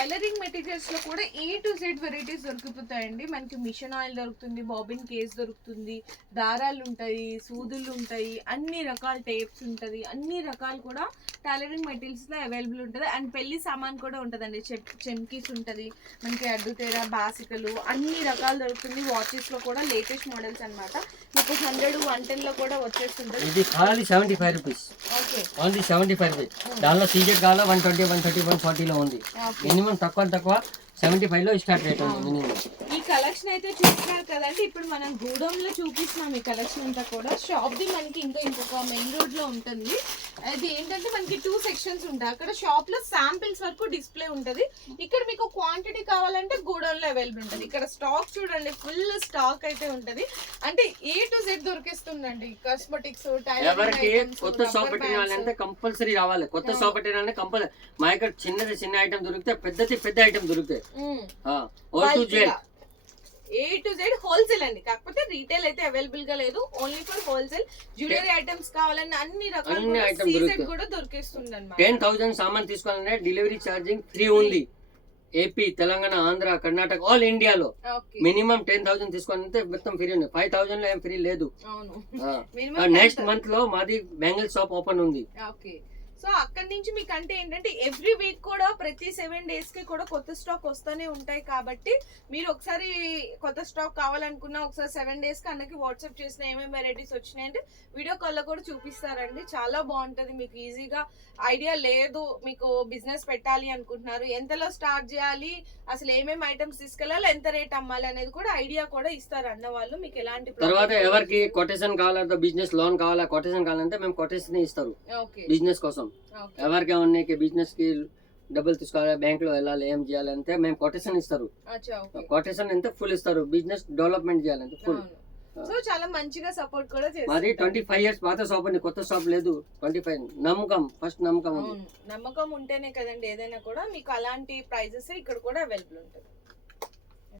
Tailoring materials లో కూడా A to Z varieties దొరికిపోతాయండి. మనకి మిషన్ ఆయిల్ దొరుకుతుంది, బాబిన్ కేస్ దొరుకుతుంది, దారాలు ఉంటాయి, సూదులు ఉంటాయి, అన్ని రకాల టేప్స్ ఉంటది, అన్ని రకాలు కూడా టైలరింగ్ మెటీరియల్స్ లో అవైలబుల్ ఉంటుంది. అండ్ పెళ్లి సామాన్ కూడా ఉంటదండి. చెమ్కీస్ ఉంటది, మనకి అడ్డుతేర, బాసికలు, అన్ని రకాలు దొరుకుతుంది. వాచెస్ లో కూడా లేటెస్ట్ మోడల్స్ అన్నమాట. మీకు 100, 110 లో కూడా వచ్చేస్తుంటది. ఇది ఖాళీ 75 రూపీస్. Okay, only 75 rupees. దానిలో సీజెడ్ కావాలా 120, 130, 140 లో ఉంది. మినిమం తక్కువ 75 లో స్టార్ట్ రేట్ ఉంది మినిమం. ఈ కలెక్షన్ అయితే చూస్తున్నారు కదండి. ఇప్పుడు మనం గూడెంలో చూపిస్తున్నాం ఈ కలెక్షన్ అంతా కూడా. షాప్ ది మనకి ఇంకొక మెయిన్ రోడ్ లో ఉంటుంది. అది ఏంటంటే మనకి 2 సెక్షన్స్ ఉంటాయి. అక్కడ షాప్ లో శాంపిల్స్ వరకు డిస్ప్లే ఉంటది. ఇక్కడ మీకు క్వాంటిటీ కావాలంటే గూడెం లో అవైలబుల్ ఉంటది. ఇక్కడ స్టాక్ చూడండి, ఫుల్ స్టాక్ అయితే ఉంటది. అంటే A to Z దొరికిస్తుందండి. కాస్మెటిక్స్, ఎవరికి కొత్త షాప్ పెట్టినాలంటే కంపల్సరీ రావాలి. కొత్త షాప్ పెట్టినాలంటే కంపల్సరీ మా ఇక్కడ చిన్న ఐటమ్ దొరికితే పెద్ద ఐటమ్ దొరుకుతాయి. A to Z హోల్సేల్ అండి. కాకపోతే రీటైల్ అయితే అవైలబుల్ గా లేదు. Only for wholesale. Jewellery items కావాలన్నా అన్ని రకాల కూడా దొరికిస్తుంది అన్నమాట. 10,000 సామాన్ తీసుకోవాలంటే డెలివరీ ఛార్జింగ్ ఫ్రీ ఉంది. ఏపీ, తెలంగాణ, ఆంధ్ర, కర్ణాటక, ఆల్ ఇండియాలో మినిమం 10,000 తీసుకోవాలంటే మొత్తం ఫ్రీ ఉంది. 5,000 లో ఏం ఫ్రీ లేదు. నెక్స్ట్ మంత్ లో మాది బ్యాంగిల్ షాప్ ఓపెన్ ఉంది. సో అక్కడి నుంచి మీకు అంటే ఏంటంటే ఎవ్రీ వీక్ కూడా ప్రతి 7 days కి కూడా కొత్త స్టాక్ వస్తూనే ఉంటాయి. కాబట్టి మీరు ఒకసారి కొత్త స్టాక్ కావాలనుకున్నా ఒకసారి 7 days కి అన్నకి వాట్సాప్ చేసిన ఏమేమి వెరైటీస్ వచ్చినాయంటే వీడియో కాల్ లో కూడా చూపిస్తారండి. చాలా బాగుంటది. మీకు ఈజీగా ఐడియా లేదు, మీకు బిజినెస్ పెట్టాలి అనుకుంటున్నారు, ఎంతలో స్టార్ట్ చేయాలి, అసలు ఏమేమి ఐటమ్స్ తీసుకెళ్ళాలి, ఎంత రేట్ అమ్మాలి అనేది కూడా ఐడియా కూడా ఇస్తారు అన్న వాళ్ళు. మీకు ఎలాంటి తర్వాత ఎవరికి కొటేషన్ కావాలంటే బిజినెస్ లోన్ కావాలా, కొటేషన్ కావాలంటే మేము కొటేషన్ ఇస్తారు బిజినెస్ కోసం. ఎవరికి ఏమన్నా బిజినెస్ కి డబ్బులు తీసుకోవాలి, బ్యాంక్ లో వెళ్ళాలి, ఏం చేయాలంటే మేము కొటేషన్ ఇస్తారు. కొటేషన్ అంటే ఫుల్ ఇస్తారు. బిజినెస్ డెవలప్మెంట్ చేయాలంటే ఫుల్. సో చాలా మంచిగా సపోర్ట్ కూడా చేస్తారు. మాది 25 years పాత షాప్ అండి, కొత్త షాప్ లేదు. 25 నమ్మకం, ఫస్ట్ నమ్మకం నమ్మకం ఉంటేనే కదండి ఏదైనా కూడా. మీకు అలాంటి ప్రైజెస్ ఇక్కడ కూడా అవైలబుల్ ఉంటుంది.